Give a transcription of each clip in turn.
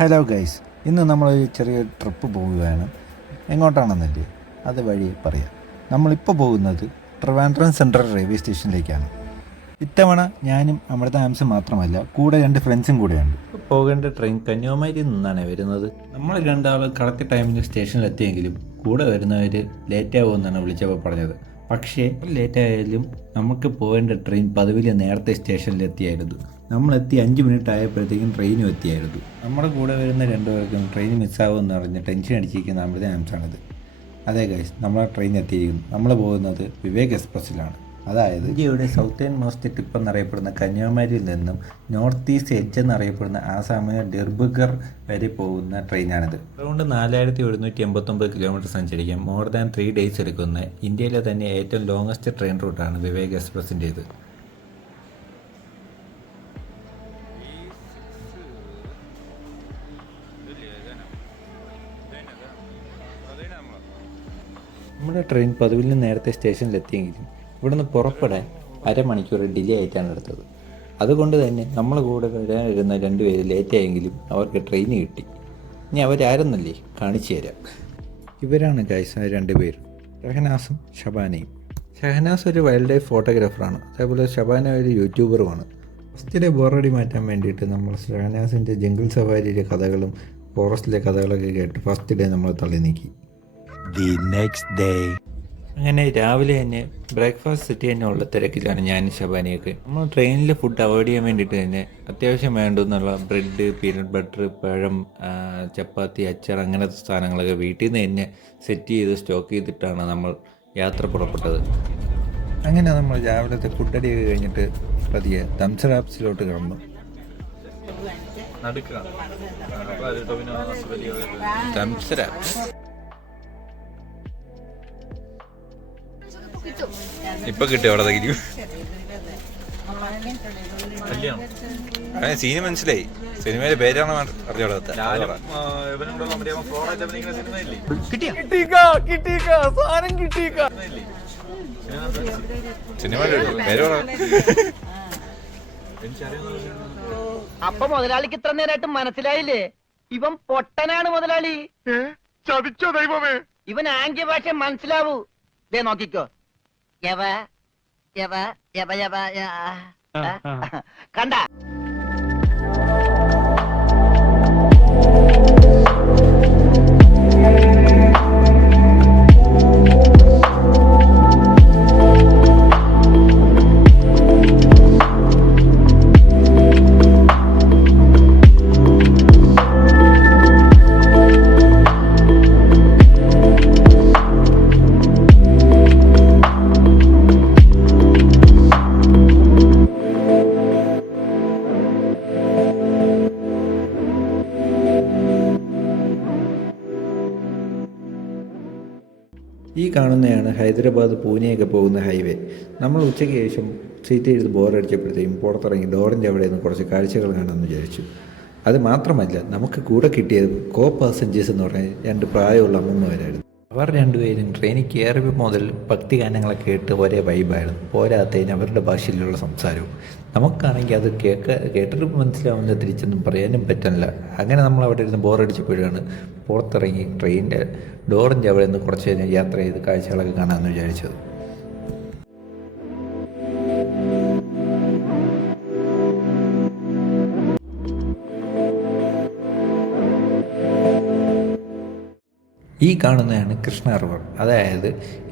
Hello guys, ഇന്ന് നമ്മളൊരു ചെറിയ ട്രിപ്പ് പോവുകയാണ്. എങ്ങോട്ടാണെന്നല്ലേ അത് വഴി പറയാം. നമ്മളിപ്പോൾ പോകുന്നത് ട്രിവാൻഡ്രം സെൻട്രൽ റെയിൽവേ സ്റ്റേഷനിലേക്കാണ്. ഇത്തവണ ഞാനും അമൃത ആംസും മാത്രമല്ല, കൂടെ 2 ഫ്രണ്ട്സും കൂടെയുണ്ട്. പോകേണ്ട ട്രെയിൻ കന്യാകുമാരിയിൽ നിന്നാണ് വരുന്നത്. നമ്മൾ 2 ആൾ കറക്റ്റ് ടൈമിൽ സ്റ്റേഷനിലെത്തിയെങ്കിലും കൂടെ വരുന്നവർ ലേറ്റ് ആവുമെന്നാണ് വിളിച്ചപ്പോൾ പറഞ്ഞത്. പക്ഷേ ലേറ്റ് ആയാലും നമുക്ക് പോകേണ്ട ട്രെയിൻ പതിവിൽ നേരത്തെ സ്റ്റേഷനിലെത്തിയായിരുന്നു. നമ്മളെത്തി 5 മിനിറ്റ് ആയപ്പോഴത്തേക്കും ട്രെയിനും എത്തിയായിരുന്നു. നമ്മുടെ കൂടെ വരുന്ന 2 പേർക്കും ട്രെയിൻ മിസ്സാവുമെന്ന് പറഞ്ഞ് ടെൻഷൻ അടിച്ചിരിക്കുന്ന അമൃത ആംസാണിത്. അതെ ഗൈസ്, നമ്മളെ ട്രെയിൻ എത്തിയിരിക്കുന്നു. നമ്മൾ പോകുന്നത് വിവേക് എക്സ്പ്രസ്സിലാണ്. അതായത് ഇന്ത്യയുടെ സൗത്തേൺ മോസ്റ്റ് ടിപ്പ് എന്നറിയപ്പെടുന്ന കന്യാകുമാരിയിൽ നിന്നും നോർത്ത് ഈസ്റ്റ് എഡ്ജ് എന്നറിയപ്പെടുന്ന ആസാമിലെ ഡിർബുഗർ വരെ പോകുന്ന ട്രെയിനാണിത്. അതുകൊണ്ട് 4789 കിലോമീറ്റർ സഞ്ചരിക്കാൻ മോർ ദാൻ 3 ഡേയ്സ് എടുക്കുന്ന ഇന്ത്യയിലെ തന്നെ ഏറ്റവും ലോങ്ങസ്റ്റ് ട്രെയിൻ റൂട്ടാണ് വിവേക് എക്സ്പ്രസിൻ്റേത്. നമ്മുടെ ട്രെയിൻ പതിവിൽ നിന്ന് നേരത്തെ സ്റ്റേഷനിലെത്തിയെങ്കിലും ഇവിടുന്ന് പുറപ്പെടാൻ അരമണിക്കൂർ ഡിലേ ആയിട്ടാണ് എടുത്തത്. അതുകൊണ്ട് തന്നെ നമ്മൾ കൂടെ വരാനിരുന്ന 2 പേര് ലേറ്റായെങ്കിലും അവർക്ക് ട്രെയിൻ കിട്ടി. ഇനി അവരാരെന്നല്ലേ കാണിച്ചു തരാം. ഇവരാണ് ഗൈസ് ആ 2 പേര്, ഷഹനാസും ഷബാനയും. ഷഹനാസ് ഒരു വൈൽഡ് ലൈഫ് ഫോട്ടോഗ്രാഫറാണ്, അതേപോലെ ഷബാന ഒരു യൂട്യൂബറുമാണ്. ഫസ്റ്റ് ഡേ ബോറടി മാറ്റാൻ വേണ്ടിയിട്ട് നമ്മൾ ഷഹനാസിൻ്റെ ജംഗിൾ സഫാരിയിലെ കഥകളും ഫോറസ്റ്റിലെ കഥകളൊക്കെ കേട്ട് ഫസ്റ്റ് ഡേ നമ്മൾ തള്ളി നീക്കി. അങ്ങനെ രാവിലെ തന്നെ ബ്രേക്ക്ഫാസ്റ്റ് സെറ്റ് ചെയ്യാനുള്ള തിരക്കിലാണ് ഞാനും ഷബാനിയൊക്കെ. നമ്മൾ ട്രെയിനിൽ ഫുഡ് അവോയ്ഡ് ചെയ്യാൻ വേണ്ടിയിട്ട് തന്നെ അത്യാവശ്യം വേണ്ടുന്നുള്ള ബ്രെഡ്, പീനട്ട് ബട്ടർ, പഴം, ചപ്പാത്തി, അച്ചാർ അങ്ങനത്തെ സാധനങ്ങളൊക്കെ വീട്ടിൽ നിന്ന് തന്നെ സെറ്റ് ചെയ്ത് സ്റ്റോക്ക് ചെയ്തിട്ടാണ് നമ്മൾ യാത്ര പുറപ്പെട്ടത്. അങ്ങനെ നമ്മൾ രാവിലത്തെ ഫുഡടിയൊക്കെ കഴിഞ്ഞിട്ട് പതിയെ തംസറാപ്സിലോട്ട് കിടന്നു. തംസറാപ്സ് ഇപ്പൊ കിട്ടിയോ? അവിടെ സീന് മനസ്സിലായി. സിനിമയിലെ പേരാണ് അറിഞ്ഞോടാത്ത. സിനിമയുടെ പേര് അപ്പൊ മുതലാളിക്ക് ഇത്ര നേരമായിട്ട് മനസ്സിലായില്ലേ? ഇവൻ പൊട്ടനാണ് മുതലാളി. ചതിച്ചോ ദൈവമേ! ഇവൻ ആംഗ്യ ഭാഷ മനസ്സിലാവൂ. ദേ നോക്കിക്കോ. യവ യവ യവ യവ കണ്ട. ഈ കാണുന്നതാണ് ഹൈദരാബാദ് പൂനെയൊക്കെ പോകുന്ന ഹൈവേ. നമ്മൾ ഉച്ചയ്ക്ക് ശേഷം സീറ്റ് എഴുതി ബോറടിച്ചപ്പോഴത്തേക്കും പുറത്തിറങ്ങി ഡോറിൻ്റെ അവിടെ നിന്ന് കുറച്ച് കാഴ്ചകൾ കാണാമെന്ന് വിചാരിച്ചു. അത് മാത്രമല്ല, നമുക്ക് കൂടെ കിട്ടിയത് കോ പാസഞ്ചേഴ്സ് എന്ന് പറഞ്ഞാൽ 2 പ്രായമുള്ള അമ്മമാരായിരുന്നു. അവർ 2 പേരും ട്രെയിനിൽ കയറിയപ്പോൾ മുതൽ ഭക്തി ഗാനങ്ങളൊക്കെ കേട്ട് ഒരേ വൈബായിരുന്നു. പോരാത്തതിന് അവരുടെ ഭാഷയിലുള്ള സംസാരവും. നമുക്കാണെങ്കിൽ അത് കേട്ടിട്ട് മനസ്സിലാവുന്ന തിരിച്ചൊന്നും പറയാനും പറ്റില്ല. അങ്ങനെ നമ്മൾ അവിടെ ഇരുന്ന് ബോറടിച്ചപ്പോഴാണ് പുറത്തിറങ്ങി ട്രെയിനിൻ്റെ ഡോറിൻ്റെ അവിടെ നിന്ന് കുറച്ച് കഴിഞ്ഞ് യാത്ര ചെയ്ത് കാഴ്ചകളൊക്കെ കാണാമെന്ന് വിചാരിച്ചത്. ഈ കാണുന്നതാണ് കൃഷ്ണ റിവർ. അതായത്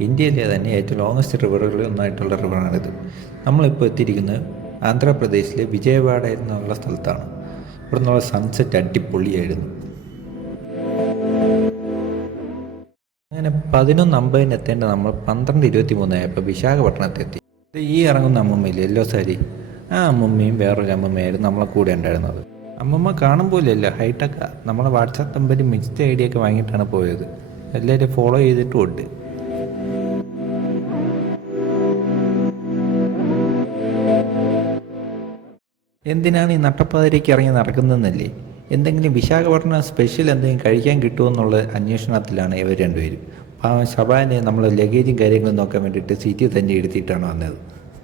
ഇന്ത്യയിലെ തന്നെ ഏറ്റവും ലോങ്ങസ്റ്റ് റിവറുകളിൽ ഒന്നായിട്ടുള്ള റിവറാണിത്. നമ്മളിപ്പോൾ എത്തിയിരിക്കുന്നത് ആന്ധ്രാപ്രദേശിലെ വിജയവാഡ എന്നുള്ള സ്ഥലത്താണ്. ഇവിടെ നിന്നുള്ള സൺസെറ്റ് അടിപൊളിയായിരുന്നു. അങ്ങനെ 11:50 എത്തേണ്ട നമ്മൾ 12:23 ആയപ്പോൾ വിശാഖപട്ടണത്തെത്തി. ഈ ഇറങ്ങുന്ന അമ്മമ്മയില്ലേ, യെല്ലോ സാരി, ആ അമ്മമ്മയും വേറൊരു അമ്മമ്മയായിരുന്നു നമ്മളെ കൂടെ ഉണ്ടായിരുന്നത്. അമ്മമ്മ കാണുമ്പോഴല്ല ഹൈടെക്കാ. നമ്മളെ WhatsApp number mixed I D ഒക്കെ വാങ്ങിയിട്ടാണ് പോയത്. എല്ലാവരും ഫോളോ ചെയ്തിട്ടും ഉണ്ട്. എന്തിനാണ് ഈ നട്ടപ്പാതിരയ്ക്ക് ഇറങ്ങി നടക്കുന്നതെന്നല്ലേ? എന്തെങ്കിലും വിശാഖപട്ടണം സ്പെഷ്യൽ എന്തെങ്കിലും കഴിക്കാൻ കിട്ടുമെന്നുള്ള അന്വേഷണത്തിലാണ് ഇവർ 2 പേരും. ഷബാനെ നമ്മൾ ലഗേജും കാര്യങ്ങളും നോക്കാൻ വേണ്ടിയിട്ട് സീറ്റിൽ തന്നെ എടുത്തിട്ടാണ് വന്നത്.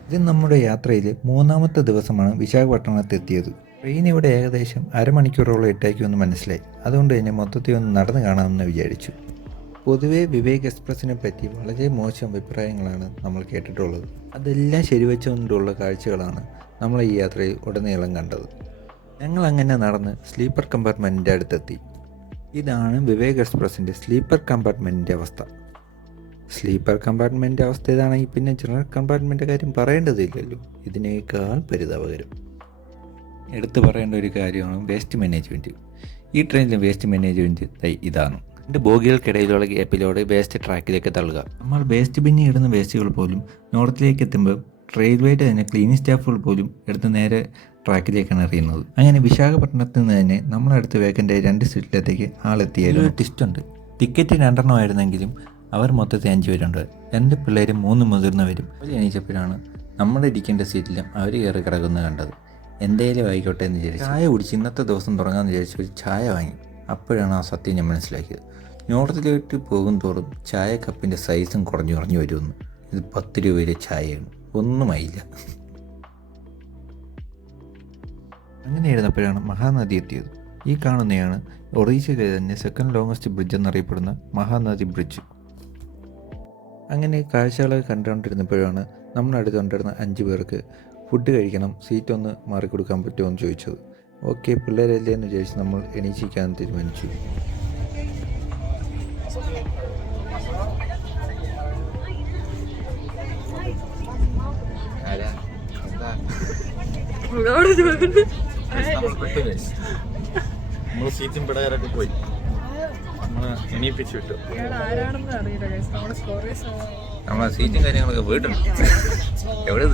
ഇത് നമ്മുടെ യാത്രയിൽ 3ാമത്തെ ദിവസമാണ് വിശാഖപട്ടണത്തെത്തിയത്. ട്രെയിൻ ഇവിടെ ഏകദേശം അരമണിക്കൂറോളം ഇട്ടേക്കുമെന്ന് മനസ്സിലായി. അതുകൊണ്ട് തന്നെ മൊത്തത്തിൽ ഒന്ന് നടന്ന് കാണാമെന്ന് വിചാരിച്ചു. പൊതുവേ വിവേക് എക്സ്പ്രസിനെ പറ്റി വളരെ മോശം അഭിപ്രായങ്ങളാണ് നമ്മൾ കേട്ടിട്ടുള്ളത്. അതെല്ലാം ശരിവെച്ചുകൊണ്ടുള്ള കാഴ്ചകളാണ് നമ്മൾ ഈ യാത്രയിൽ ഉടനീളം കണ്ടത്. ഞങ്ങളങ്ങനെ നടന്ന് സ്ലീപ്പർ കമ്പാർട്ട്മെൻറ്റിൻ്റെ അടുത്തെത്തി. ഇതാണ് വിവേക് എക്സ്പ്രസിൻ്റെ സ്ലീപ്പർ കമ്പാർട്ട്മെൻറ്റിൻ്റെ അവസ്ഥ. സ്ലീപ്പർ കമ്പാർട്ട്മെൻറ്റിൻ്റെ അവസ്ഥ ഇതാണെങ്കിൽ പിന്നെ ജനറൽ കമ്പാർട്ട്മെൻറ്റിൻ്റെ കാര്യം പറയേണ്ടതില്ലല്ലോ. ഇതിനേക്കാൾ പരിതാപകരം. എടുത്തു പറയേണ്ട ഒരു കാര്യമാണ് വേസ്റ്റ് മാനേജ്മെൻറ്റ്. ഈ ട്രെയിനിലെ വേസ്റ്റ് മാനേജ്മെൻറ്റ് ഇതാണ്. രണ്ട് ബോഗികൾക്കിടയിലുള്ള ഗ്യാപ്പിലൂടെ വേസ്റ്റ് ട്രാക്കിലേക്ക് തള്ളുക. നമ്മൾ വേസ്റ്റ് ബിന്നിൽ ഇടുന്ന വേസ്റ്റുകൾ പോലും നോർത്തിലേക്ക് എത്തുമ്പോൾ റെയിൽവേയുടെ തന്നെ ക്ലീനിങ് സ്റ്റാഫുകൾ പോലും എടുത്ത് നേരെ ട്രാക്കിലേക്കാണ് എറിയുന്നത്. അങ്ങനെ വിശാഖപട്ടണത്തിൽ നിന്ന് തന്നെ നമ്മളടുത്ത് വേക്കൻ്റെ 2 സീറ്റിലത്തേക്ക് ആളെത്തിയാലും ടിസ്റ്റുണ്ട്. ടിക്കറ്റ് 2 ആയിരുന്നെങ്കിലും അവർ മൊത്തത്തിൽ 5 പേരുണ്ട്. 2 പിള്ളേരും 3 മുതിർന്നവരും. എണീച്ചപ്പോഴാണ് നമ്മളിരിക്കേണ്ട സീറ്റിലും അവർ കയറി കിടക്കുന്നത് കണ്ടത്. എന്തേലും ആയിക്കോട്ടെ എന്ന് വിചാരിച്ചു ചായ കുടിച്ച് ഇന്നത്തെ ദിവസം തുടങ്ങാമെന്ന് വിചാരിച്ച് ഒരു ചായ വാങ്ങി. അപ്പോഴാണ് ആ സത്യം ഞാൻ മനസ്സിലാക്കിയത്. നോർത്തിലേക്ക് പോകും തോറും ചായ കപ്പിൻ്റെ സൈസും കുറഞ്ഞു വരുമെന്ന്. ഇത് 10 രൂപയിലെ ചായയാണ്, ഒന്നുമായില്ല. അങ്ങനെ ഇരുന്നപ്പോഴാണ് മഹാനദി എത്തിയത്. ഈ കാണുന്നതാണ് ഒറീസയിലെ തന്നെ സെക്കൻഡ് ലോങ്ങസ്റ്റ് ബ്രിഡ്ജ് എന്നറിയപ്പെടുന്ന മഹാനദി ബ്രിഡ്ജ്. അങ്ങനെ കാഴ്ചകളൊക്കെ കണ്ടുകൊണ്ടിരുന്നപ്പോഴാണ് നമ്മളടുത്തുകൊണ്ടിരുന്ന 5 പേർക്ക് ഫുഡ് കഴിക്കണം, സീറ്റൊന്ന് മാറിക്കൊടുക്കാൻ പറ്റുമോ എന്ന് ചോദിച്ചത്. ഓക്കെ, പിള്ളേരല്ലേ എന്ന് വിചാരിച്ച് നമ്മൾ എണീച്ചിരിക്കാൻ തീരുമാനിച്ചു. നമ്മള് സീറ്റും പിടകരൊക്കെ പോയി എണീപ്പിച്ചു വിട്ടു. നമ്മളെ സീറ്റും കാര്യങ്ങളൊക്കെ പോയിട്ടുണ്ട്. എവിടെ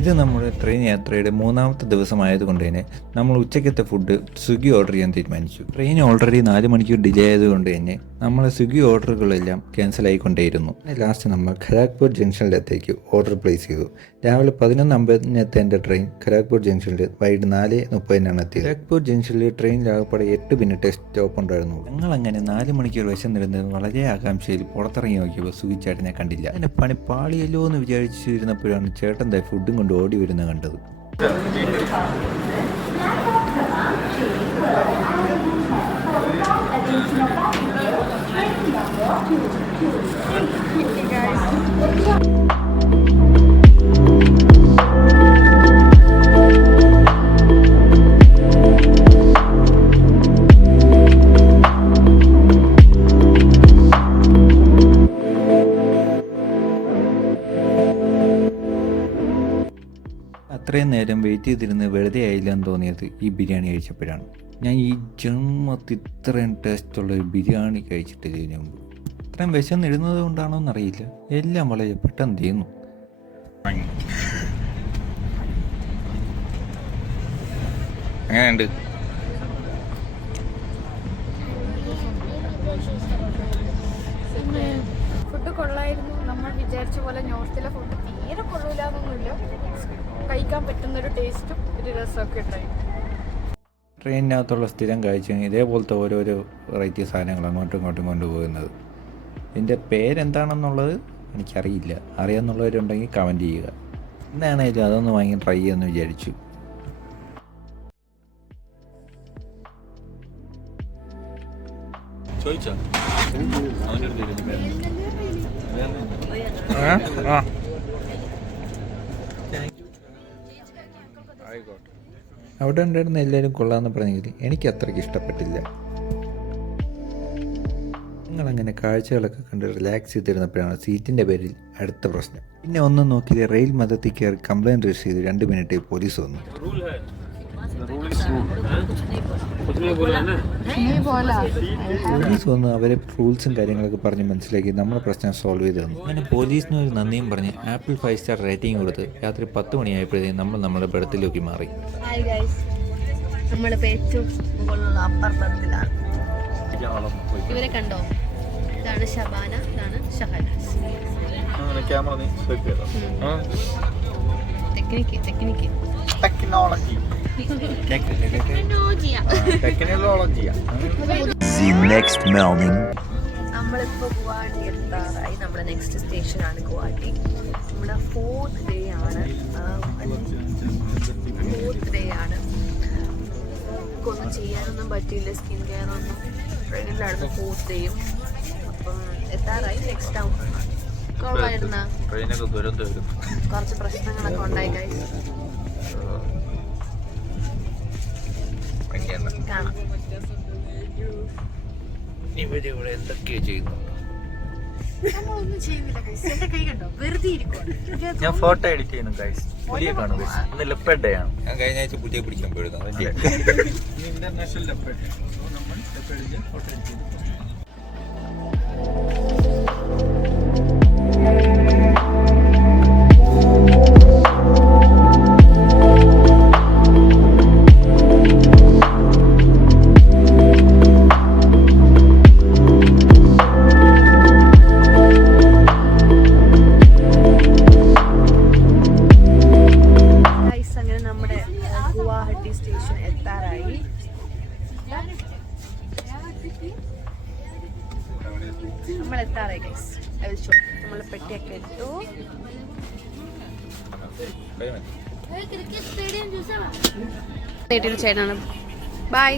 ഇത് നമ്മുടെ ട്രെയിൻ യാത്രയുടെ 3ാമത്തെ ദിവസമായതുകൊണ്ട് തന്നെ നമ്മൾ ഉച്ചക്കത്തെ ഫുഡ് സ്വിഗ്ഗി ഓർഡർ ചെയ്യാൻ തീരുമാനിച്ചു. ട്രെയിൻ ഓൾറെഡി 4 മണിക്കൂർ ഡിലേ ആയതുകൊണ്ട് തന്നെ നമ്മളെ സ്വിഗ്ഗി ഓർഡറുകളെല്ലാം ക്യാൻസൽ ആയിക്കൊണ്ടേയിരുന്നു. ലാസ്റ്റ് നമ്മൾ ഖരാഗ്പൂർ ജംഗ്ഷനിലത്തേക്ക് ഓർഡർ പ്ലേസ് ചെയ്തു. രാവിലെ 11:50 എത്തേണ്ട ട്രെയിൻ ഖരാഗ്പൂർ ജംഗ്ഷനിൽ വൈകിട്ട് 4:30 എത്തിയത്. ഖരാഗ്പൂർ ജംഗ്ഷനിൽ ട്രെയിനിലാകപ്പാടെ 8 മിനിറ്റ് സ്റ്റോപ്പ് ഉണ്ടായിരുന്നു. ഞങ്ങളങ്ങനെ 4 മണിക്കൂർ വിശന്നിരുന്നത് വളരെ ആകാംക്ഷയിൽ പുറത്തിറങ്ങി നോക്കിയപ്പോൾ സ്വിഗ്ഗി ചേട്ടനെ കണ്ടില്ല. അതിൻ്റെ പണി പാളിയല്ലോ എന്ന് വിചാരിച്ചിരുന്നപ്പോഴാണ് ചേട്ടൻ ഫുഡും കൊണ്ട് ഓടി വരുന്നത് കണ്ടത്. അത്രയും നേരം വെയിറ്റ് ചെയ്തിരുന്ന് വെറുതെ ആയില്ല എന്ന് തോന്നിയത് ഈ ബിരിയാണി കഴിച്ചപ്പോഴാണ്. ഞാൻ ഈ ജന്മത്തിൽ ഇത്രയും ടേസ്റ്റുള്ള ഒരു ബിരിയാണി കഴിച്ചിട്ടില്ല ഇതിനു മുമ്പ്. ഇത്രയും വിശന്നിടുന്നത് കൊണ്ടാണോ എന്നറിയില്ല, എല്ലാം വളരെ പെട്ടെന്ന് തീർന്നു. എങ്ങനെയുണ്ട്? ഫുഡ് കൊള്ളായിരുന്നു. നമ്മൾ വിചാരിച്ച പോലെ നോർത്തിലെ ഫുഡ് തീരെ കൊള്ളൂലെന്നൊന്നുമില്ല. കഴിക്കാൻ പറ്റുന്നൊരു ടേസ്റ്റും ഒരു രസമൊക്കെ ഉണ്ടായി. ട്രെയിനിനകത്തുള്ള സ്ഥിരം കാഴ്ച ഇതേപോലത്തെ ഓരോരോ വെറൈറ്റി സാധനങ്ങൾ അങ്ങോട്ടും ഇങ്ങോട്ടും കൊണ്ടുപോകുന്നത്. ഇതിൻ്റെ പേരെന്താണെന്നുള്ളത് എനിക്കറിയില്ല. അറിയാമെന്നുള്ളവരുണ്ടെങ്കിൽ കമൻറ്റ് ചെയ്യുക. എന്താണേലും അതൊന്ന് വാങ്ങി ട്രൈ ചെയ്യാമെന്ന് വിചാരിച്ചു. അവിടെ ഉണ്ടായിരുന്ന എല്ലാവരും കൊള്ളാമെന്ന് പറഞ്ഞെങ്കിൽ എനിക്ക് അത്രയ്ക്ക് ഇഷ്ടപ്പെട്ടില്ല. ഞങ്ങളങ്ങനെ കാഴ്ചകളൊക്കെ കണ്ട് റിലാക്സ് ചെയ്തിരുന്നപ്പോഴാണ് സീറ്റിൻ്റെ പേരിൽ അടുത്ത പ്രശ്നം. പിന്നെ ഒന്നും നോക്കിയത് റെയിൽ മതത്തിൽ കയറി കംപ്ലയിൻറ്റ് രജിസ്റ്റർ ചെയ്ത് 2 മിനിറ്റ് പോലീസ് വന്നു. പോലീസ് വന്ന് അവരെ റൂൾസും കാര്യങ്ങളൊക്കെ പറഞ്ഞ് മനസ്സിലാക്കി നമ്മളെ പ്രശ്നം സോൾവ് ചെയ്ത് തന്നു. അങ്ങനെ പോലീസിന് ഒരു നന്ദിയും പറഞ്ഞ് ആപ്പിൾ 5 സ്റ്റാർ റേറ്റിംഗ് കൊടുത്ത് രാത്രി 10 മണിയായപ്പോഴത്തേക്കും നമ്മൾ നമ്മുടെ ബെർത്തിലേക്ക് മാറി. നമ്മളിപ്പോൾ ഏറ്റവും മുകളിലുള്ള അപ്പർ ബർത്തിലാണ്. ഇവരെ കണ്ടോ? ഇതാണ് ഷബാന, ഇതാണ് ഷഹനാസ്. ടെക്നോളജി നമ്മളിപ്പോൾ ഗുവാഹട്ടി എത്താറായി. നമ്മുടെ നെക്സ്റ്റ് സ്റ്റേഷനാണ് ഗുവാഹട്ടി. നമ്മുടെ 4th ഡേ ആണ്. നമുക്കൊന്നും ചെയ്യാനൊന്നും പറ്റിയില്ല, സ്കിൻ കെയർ ഒന്നും. ട്രെയിനിലായിരുന്നു 4th ഡേയും. അപ്പം എത്താറായി. നെക്സ്റ്റ് ടൗൺ കൊള്ളായിരുന്ന ട്രെയിനൊക്കെ ദുരന്തമായിരുന്നു. കുറച്ച് പ്രശ്നങ്ങളൊക്കെ ഉണ്ടായി. കാണാം. ഇവരിവിടെ എന്തൊക്കെയാ ചെയ്യുന്നു? നമ്മളൊന്നും ചെയ്യുന്നില്ല guys. എന്റെ കൈ കണ്ടോ, വെറുതെ ഇരിക്കുവാണ്. ഞാൻ ഫോട്ടോ എഡിറ്റ് ചെയ്യുന്നു ഗൈസ്. പുലിയെ കാണും ഗൈസ്. ഇന്ന് ലെപ്പേർഡ് ഡേ ആണ്. ഞാൻ കഴിഞ്ഞ ആഴ്ച പുതിയ പിടിക്കാൻ പോയിരുന്നു. International leopard. നമ്മൾ ലെപ്പേർഡിന്റെ ഫോട്ടോ എഡിറ്റ് ചെയ്തു. അങ്ങനെ നമ്മുടെ ഗുവാഹട്ടി സ്റ്റേഷൻ എത്താറായി. നമ്മൾ എത്താറായി ഗൈസ്. നമ്മൾ പെട്ടിയൊക്കെ ഇട്ടു. ചേട്ടനാണ്. ബൈ.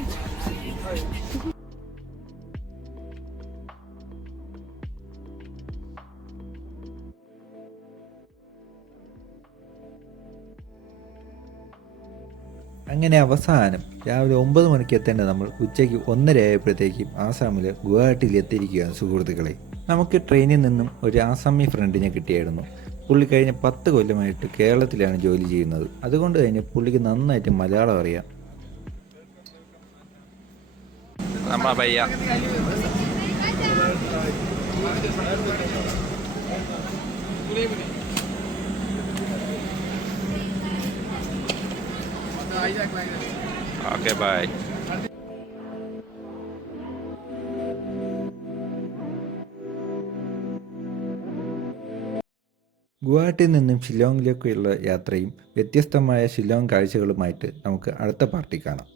അങ്ങനെ അവസാനം രാവിലെ 9 മണിക്ക് എത്തേണ്ട നമ്മൾ ഉച്ചയ്ക്ക് 1:30 ആയപ്പോഴത്തേക്കും ആസാമിലെ ഗുവാഹട്ടിയിൽ എത്തിയിരിക്കുകയാണ് സുഹൃത്തുക്കളെ. നമുക്ക് ട്രെയിനിൽ നിന്നും ഒരു ആസാമി ഫ്രണ്ടിനെ കിട്ടിയായിരുന്നു. പുള്ളി കഴിഞ്ഞ 10 കൊല്ലമായിട്ട് കേരളത്തിലാണ് ജോലി ചെയ്യുന്നത്. അതുകൊണ്ട് തന്നെ പുള്ളിക്ക് നന്നായിട്ട് മലയാളം അറിയാം. Okay bye. ഗുവാഹട്ടിയിൽ നിന്നും ഷില്ലോങ്ങിലേക്കുള്ള യാത്രയും വ്യത്യസ്തമായ ഷില്ലോങ് കാഴ്ചകളുമായിട്ട് നമുക്ക് അടുത്ത പാർട്ടി കാണാം.